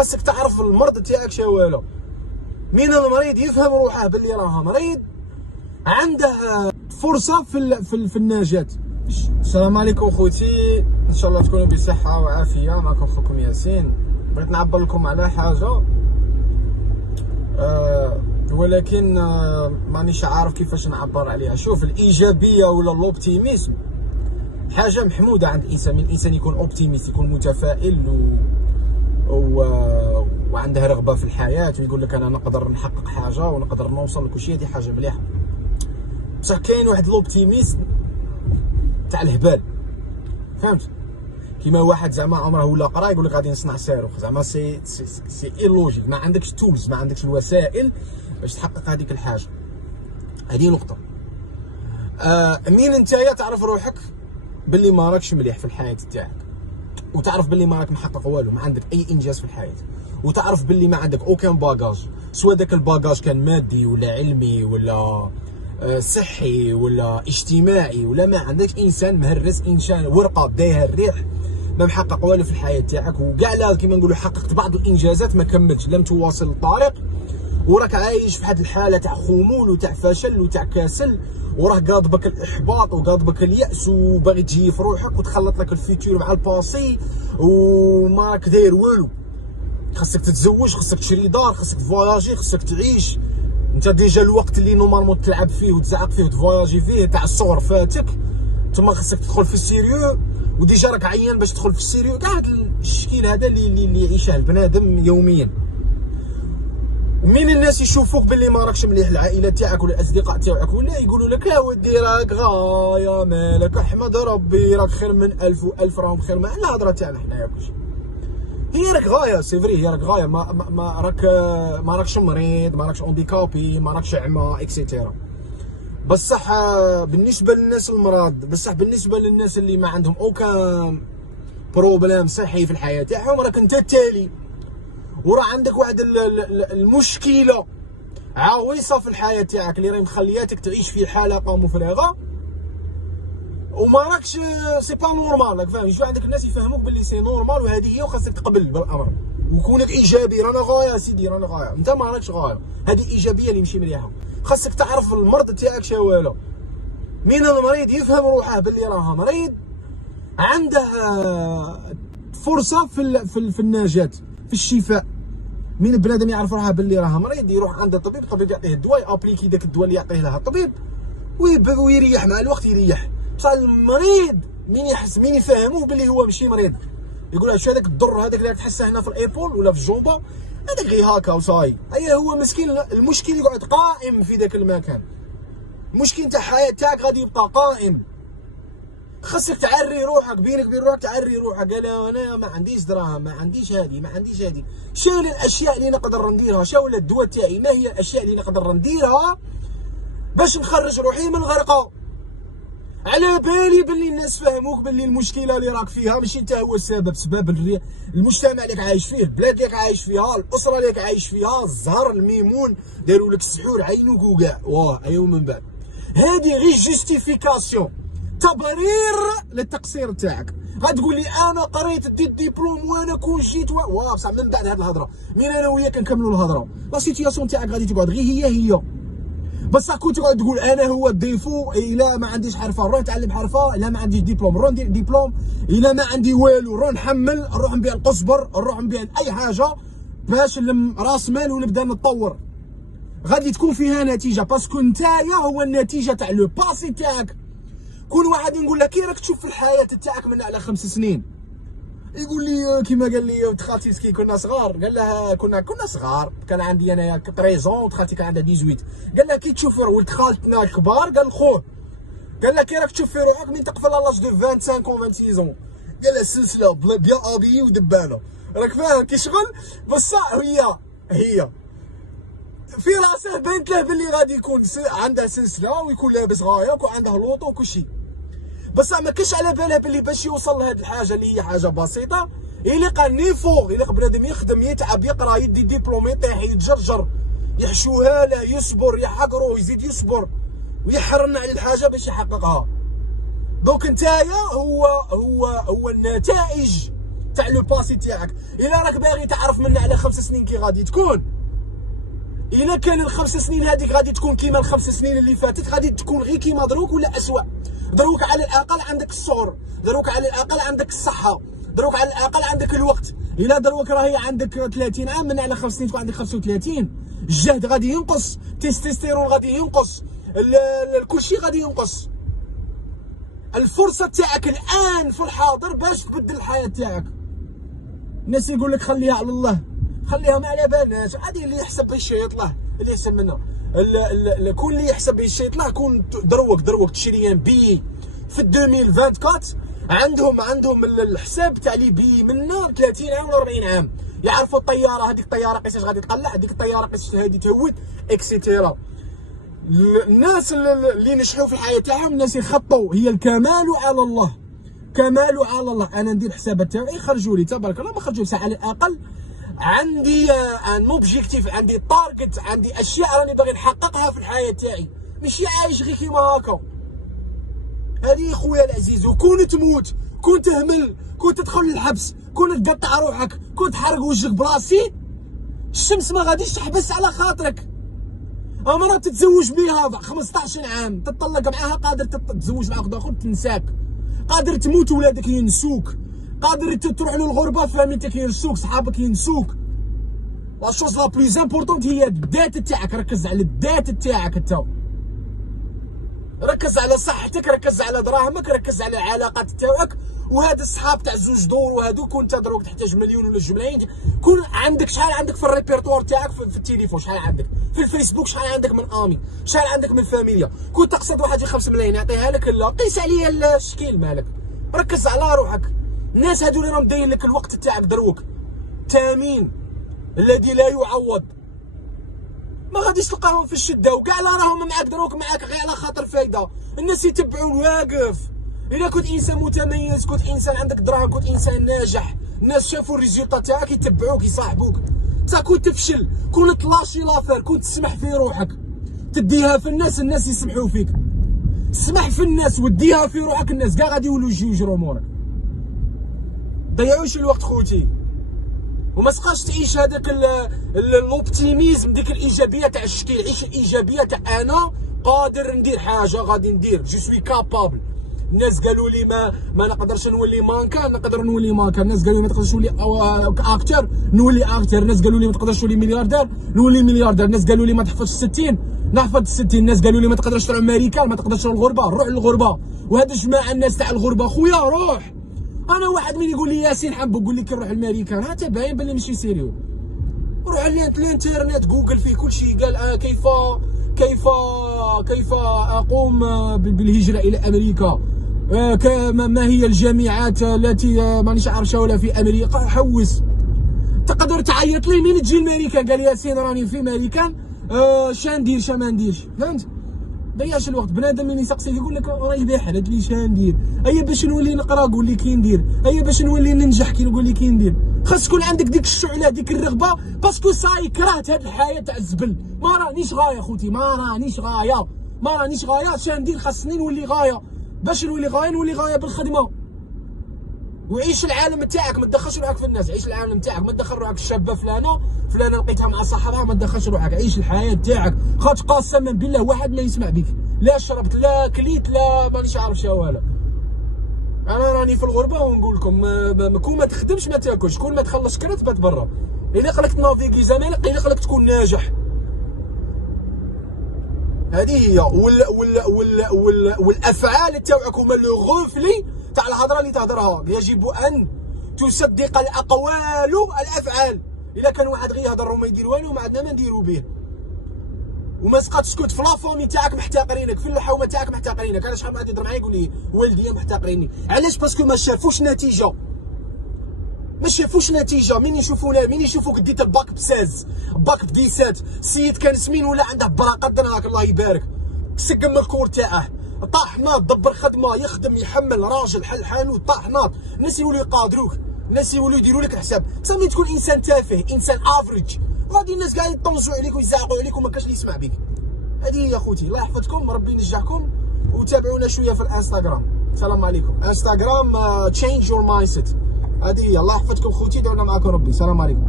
خاصك تعرف المرض تاعك شاوالو. من المريض يفهم روحه باللي راه مريض عنده فرصه في النجاة. السلام عليكم خوتي، ان شاء الله تكونوا بصحه وعافيه. معكم خوكم ياسين. بغيت نعبر لكم على حاجه ولكن مانيش عارف كيفاش نعبر عليها. شوف، الايجابيه ولا الاوبتيميزم حاجه محموده عند الانسان. من الانسان يكون اوبتيميست، يكون متفائل وعنده رغبه في الحياه، ويقول لك انا نقدر نحقق حاجه ونقدر نوصل لكل شيء. هذه حاجه مليحه، بصح كاين واحد الاوبتيميست تاع الهبال، فهمت؟ كيما واحد زعما عمره ولا قرا يقول لك غادي نصنع صاروخ، زعما سي ايلوجيك. ما عندكش تولز، ما عندكش الوسائل باش تحقق هذيك الحاجه. هذه نقطه. مين نتايا تعرف روحك باللي ما راكش مليح في الحياه تاعك، وتعرف باللي ما راك محقق والو، ما عندك اي انجاز في الحياه، وتعرف باللي ما عندك اوكان باجاج، سواء داك الباجاج كان مادي ولا علمي ولا صحي ولا اجتماعي، ولا ما عندك انسان مهرس، انسان ورقه دايها الريح، ما محقق والو في الحياه تاعك. وكاع لا كيما نقولوا حققت بعض الانجازات ما كملتش، لم تواصل الطريق، وراك عايش في هذه الحاله تاع خمول وتاع فشل وتاع كسل، وراه قاضبك الاحباط وقاضبك الياس، وباغي تجي في روحك وتخلط لك الفيتور مع الباسي وما راك داير والو. خاصك تتزوج، خاصك تشري دار، خاصك تفواياجي، خاصك تعيش. انت ديجا الوقت اللي نورمالمون تلعب فيه وتزعق فيه وتفواياجي فيه تاع الصغر فاتك، تما خاصك تدخل في السيريو، وديجا راك عيان باش تدخل في السيريو. كاع هذا الشكل هذا اللي يعيشه البنادم يوميا. ومين الناس يشوفوك باللي ما راكش مليح، العائله تاعك ولا الاصدقاء تاعك، ولا يقولوا لك لا ودي راك غايه، مالك احمد ربي راك خير من 1000 و1000 راهم خير. ما الهضره تاعنا حنايا كلشي هي راك غايه، سي فري، هي راك غايه. ما راكش مريض، ما راكش اونديكابي، ما راكش اعمى اكسيتيرا. بصح بالنسبه للناس المرض، بصح بالنسبه للناس اللي ما عندهم اوكان بروبلام صحي في الحياه تاعهم، راك انت التالي، وراه عندك واحد المشكله عويصه في الحياه تاعك اللي راهي مخلياتك تعيش في حلقه مفرغه، وما راكش سي با نورمال. راك فاهم؟ يجوا عندك الناس يفهموك باللي سي نورمال وهذه هي، وخاصك تقبل بالامر وكونك ايجابي. رانا غايه سيدي، رانا غايه، انت ما راكش غايه. هذه ايجابيه اللي ماشي مليحه. خاصك تعرف المرض تاعك شاوالو. من المريض يفهم روحه باللي راه مريض عنده فرصه في النجاة، في الشفاء. من البنادم يعرف روحه باللي راه مريض، يروح عند الطبيب، الطبيب يعطيه الدواء، ابليكي داك الدواء اللي يعطيه لها الطبيب، ويريح مع الوقت يريح. بصح المريض مين يفهموه باللي هو ماشي مريض، يقول شو هذاك الضر هذاك اللي تحسه هنا في الايبول ولا في الجومبا، هذاك غير هكا وصاي. اي هو مسكين، المشكل يقعد قائم في ذاك المكان، المشكل تاع الحياه تاعك غادي يبقى قائم. خاصك تعري روحك، بينك وبين روحك تعري روحك. قال انا ما عنديش دراهم، ما عنديش هذه، ما عنديش هذه. شنو الاشياء اللي نقدر نديرها؟ شنو الدواء تاعي؟ ما هي الاشياء اللي نقدر نديرها باش نخرج روحي من الغرقه؟ على بالي باللي الناس فهموك باللي المشكله اللي راك فيها ماشي انت هو السبب. سبب المجتمع اللي عايش فيه، البلاد اللي عايش فيها، الاسره اللي عايش فيها، الزهر الميمون داروا لك السحور عينوك وكاع. واه ايوا من بعد هذه غير جوستيفيكاسيون، تبرير للتقصير تاعك. غتقول لي انا قريت ديت ديبلوم وانا كون جيت واه بصح من بعد هاد الهضره من انا وياك نكملوا الهضره. لا سيتياسيون تاعك غادي تقعد غير هي بصح كنت تقعد تقول انا هو الديفو. الا ما عنديش حرفه نروح نتعلم حرفه، الا ما عنديش ديبلوم نروح ندير ديبلوم، الا ما عندي والو نروح نحمل، نروح نبيع القزبر، نروح نبيع اي حاجه باش نلم راس مال ونبدا نتطور. غادي تكون فيها نتيجه، باسكو نتايا هو النتيجه تاع لو باسي تاعك. كون واحد نقول لك كي راك تشوف في الحياه تاعك من على 5 سنين، يقول لي كيما قال لي ولد خالتي كي كنا صغار، قال لها كنا صغار، كان عندي انا 13 ولد خالتي كان عندها 18. قال لها كي تشوف ولد خالتنا الكبار، قال خوه، قال لها كي راك تشوف في روحك من تقفل لاج دو 25 و 26، قال لها سلسله بيان ابي ودبانه. راك فاهم كي شغل؟ بصح هي في راسه بانت له باللي غادي يكون عنده سلسله ويكون لابس غايه ويكون عنده لوطو وكل شيء، بصح ما كاش على بالها باللي باش يوصل لهاد الحاجه اللي هي حاجه بسيطه يلقى نيفور، يلقى بنادم يخدم يتعب يقرا يدي ديبلوم يطيح يتجرجر يحشوها له يصبر يحقروه يزيد يصبر ويحرن على الحاجه باش يحققها. دونك نتايا هو النتائج تاع لو باسي تاعك. الا راك باغي تعرف منا على 5 سنين كي غادي تكون، الا كان ال5 سنين هذيك غادي تكون كيما ال5 سنين اللي فاتت، غادي تكون غير كيما دروك ولا اسوء. دروك على الاقل عندك الصغر، دروك على الاقل عندك الصحه، دروك على الاقل عندك الوقت. الا دروك راهي عندك 30 عام، من على 5 سنين تكون عندك 35. الجهد غادي ينقص، التستوستيرون غادي ينقص، كلشي غادي ينقص. الفرصه تاعك الان في الحاضر باش تبدل الحياه تاعك. الناس يقول لك خليها على الله، خليها ما على بالناش، عادي اللي يحسب به الشيط له، اللي يحسب منه كون اللي يحسب به الشيط له. كون دروك تشريان بي في 2024 عندهم الحساب تاع لي بي من 30 عام ولا 40 عام، يعرفوا الطياره هذيك، الطياره قيساش غادي تقلع، هذيك الطياره قيساش هادي تهود اكسيتيرا. الناس اللي نجحوا في الحياه تاعهم، الناس يخطوا، هي الكمال على الله، كمال على الله. انا ندير حسابات تاعي يخرجوا لي تبارك الله، ما خرجوا ساعه على الاقل عندي ان اوبجيكتيف، عندي تارجت، عندي اشياء راني باغي نحققها في الحياه تاعي، ماشي عايش غير كيما هكا. هذه خويا العزيز. وكون تموت، كون تهمل، كون تدخل للحبس، كون تقطع روحك، كون تحرق وجهك براسي، الشمس ما غاديش تحبس على خاطرك. مرة تتزوج بها 15 عام، تطلق معاها، قادر تتزوج مع واحد اخر تنساك، قادر تموت ولادك ينسوك، قادر تروح للغربه فاميلتك ينسوك، صحابك ينسوك. لا شوز لا بلوز امبورطونت هي الذات تاعك. ركز على الذات تاعك انت، ركز على صحتك، ركز على دراهمك، ركز على العلاقات تاعك. وهذا الصحاب تاع زوج دور وهذو، كون انت دروك تحتاج مليون ولا 2 ملايين، كون عندك شحال عندك في الريبرتوار تاعك في التليفون، شحال عندك في الفيسبوك، شحال عندك من امي، شحال عندك من فاميليا. كون تقصد واحد 5 ملايين يعطيها لك، لا قيس عليا الشكيل مالك، ركز على روحك. الناس هذو اللي راهم دايرين لك الوقت تاعك دروك ثمين الذي لا يعوض، ما غاديش تلقاهم في الشده، وكاع لا راهم معاك دروك معاك غير على خاطر فايده. الناس يتبعوا الواقف. الا كنت انسان متميز، كنت انسان عندك دراهم، كنت انسان ناجح، الناس شافوا الريزولطا تاعك يتبعوك يصاحبوك. انت كنت تفشل، كون تلاشي لافير، كنت تسمح في روحك تديها في الناس، الناس يسمحوا فيك. اسمح في الناس وديها في روحك، الناس كاع غادي يولوا يجروا امورك. ضيعوش الوقت خوتي، وما تبقاش تعيش هذاك الاوبتيميزم، ديك الايجابيه تاع الشكل. عيش الايجابيه تاع انا قادر ندير حاجه، غادي ندير، جو سوي كابابل. الناس قالوا لي ما نقدرش نولي مانكا، نقدر نولي مانكا. الناس قالوا لي ما تقدرش تولي اكتر، نولي اكتر. الناس قالوا لي ما تقدرش تولي ملياردير، نولي ملياردير. الناس قالوا لي ما تحفظش 60، نحفظ 60. الناس قالوا لي ما تقدرش تروح امريكا، ما تقدرش تروح للغربه، نروح للغربه. وهاد الجماعه الناس تاع الغربه خويا روح. انا واحد من يقول لي ياسين حاب نقول لك نروح لامريكا، ها باين بلي ماشي سيريو. روح على الانترنت، جوجل فيه كل شيء. قال كيف اقوم بالهجره الى امريكا، ما هي الجامعات التي مانيش عارفها ولا في امريكا. حوس، تقدر تعيط لي مين تجي لامريكا. قال ياسين راني في امريكا، شاندير شا ما نديرش. فهمت؟ ضيعش الوقت. بنادم من يسقسيك يقول لك راهي باحر، هاد لي شاندير. ايا باش نولي نقرا قول لي كي ندير، ايا باش نولي ننجح كي نقول لي كي ندير. خاص تكون عندك ديك الشعله، ديك الرغبه، باسكو صاي كرهت هاد الحياه تاع الزبل. ما رانيش غايه خوتي، ما رانيش غايه. شاندير خاصني نولي غايه. باش نولي غايه بالخدمه. وعيش العالم تاعك، ما تدخلش روحك في الناس. عيش العالم تاعك، ما تدخل روحك الشابه فلانه لقيتها مع صاحبها، ما تدخلش روحك. عيش الحياه تاعك. خاطر قسما بالله واحد ما يسمع بك، لا شربت لا كليت لا مانيش عارف شوالا. انا راني في الغربه ونقول لكم كون ما تخدمش ما تاكلش، كون ما تخلص كرات بات برا. الا قالك تنافيكي زمانك، الا قالك تكون ناجح. هذه هي. والافعال تاعك هما لو غوفلي تاع الهضره اللي تهضرها. يجب ان تصدق الاقوال الافعال. الا كان واحد غير يهضر وما يدير والو، ما عندنا ما نديرو به. وما تبقى تسكت في لافامي تاعك محتقرينك، في الحومه تاعك محتقرينك. انا شحال واحد يهضر معايا يقول لي والدي محتقريني. علاش؟ باسكو ما شافوش نتيجه. مين يشوفوك ديت الباك ب16 باك ب17. السيد كان سمين ولا عنده براقه دناك الله يبارك، سقم الكور تاعه، طاحنات، دبر خدمه، يخدم، يحمل، راجل حل حانوت، طاحنات. الناس يولوا يقادروك، الناس يولوا يديروا لك الحساب. بصح ملي تكون انسان تافه، انسان افريج، غادي الناس قاعدين يطنزوا عليك ويزعقوا عليك وما كاش اللي يسمع بك. هذه هي خوتي. الله يحفظكم، ربي ينجحكم. وتابعونا شويه في الانستغرام. السلام عليكم. انستغرام تشينج يور مايند سيت. هذه هي. الله يحفظكم خوتي، دعونا معكم ربي. السلام عليكم.